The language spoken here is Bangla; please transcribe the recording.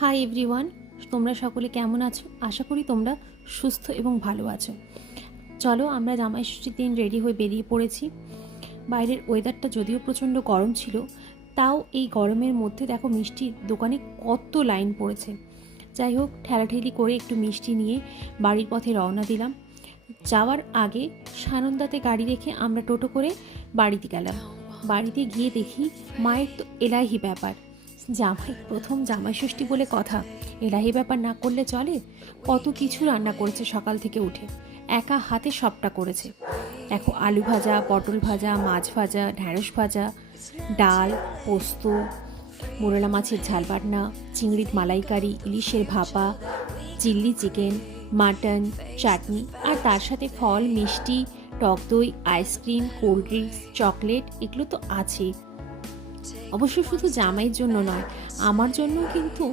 হাই এভরিওয়ান, তোমরা সকলে কেমন আছো? আশা করি তোমরা সুস্থ এবং ভালো আছো। চলো, আমরা জামাই ষষ্ঠীর দিন রেডি হয়ে বেরিয়ে পড়েছি। বাইরের ওয়েদারটা যদিও প্রচণ্ড গরম ছিল, তাও এই গরমের মধ্যে দেখো মিষ্টির দোকানে কত লাইন পড়েছে। যাই হোক, ঠেলাঠেলি করে একটু মিষ্টি নিয়ে বাড়ির পথে রওনা দিলাম। যাওয়ার আগে সানন্দাতে গাড়ি রেখে আমরা টোটো করে বাড়িতে গেলাম। বাড়িতে গিয়ে দেখি মায়ের তো এলাহি ব্যাপার, প্রথম জামাই ষষ্ঠী বলে কথা, এলাহি ব্যাপার না করলে চলে। কত কিছু রান্না করেছে সকাল থেকে উঠে, একা হাতে সবটা করেছে। দেখো, আলু ভাজা, পটল ভাজা, মাছ ভাজা, ঢ্যাঁড়স ভাজা, ডাল, পোস্ত, মোরলা মাছের ঝাল বাটনা, চিংড়ির মালাইকারি, ইলিশের ভাপা, চিল্লি চিকেন, মাটন, চাটনি, আর তার সাথে ফল, মিষ্টি, টক দই, আইসক্রিম, কোল্ড ড্রিঙ্কস, চকলেট, এগুলো তো আছেই। অবশ্য শুধু জামাইয়ের জন্য নয়, আমার জন্য কিন্তু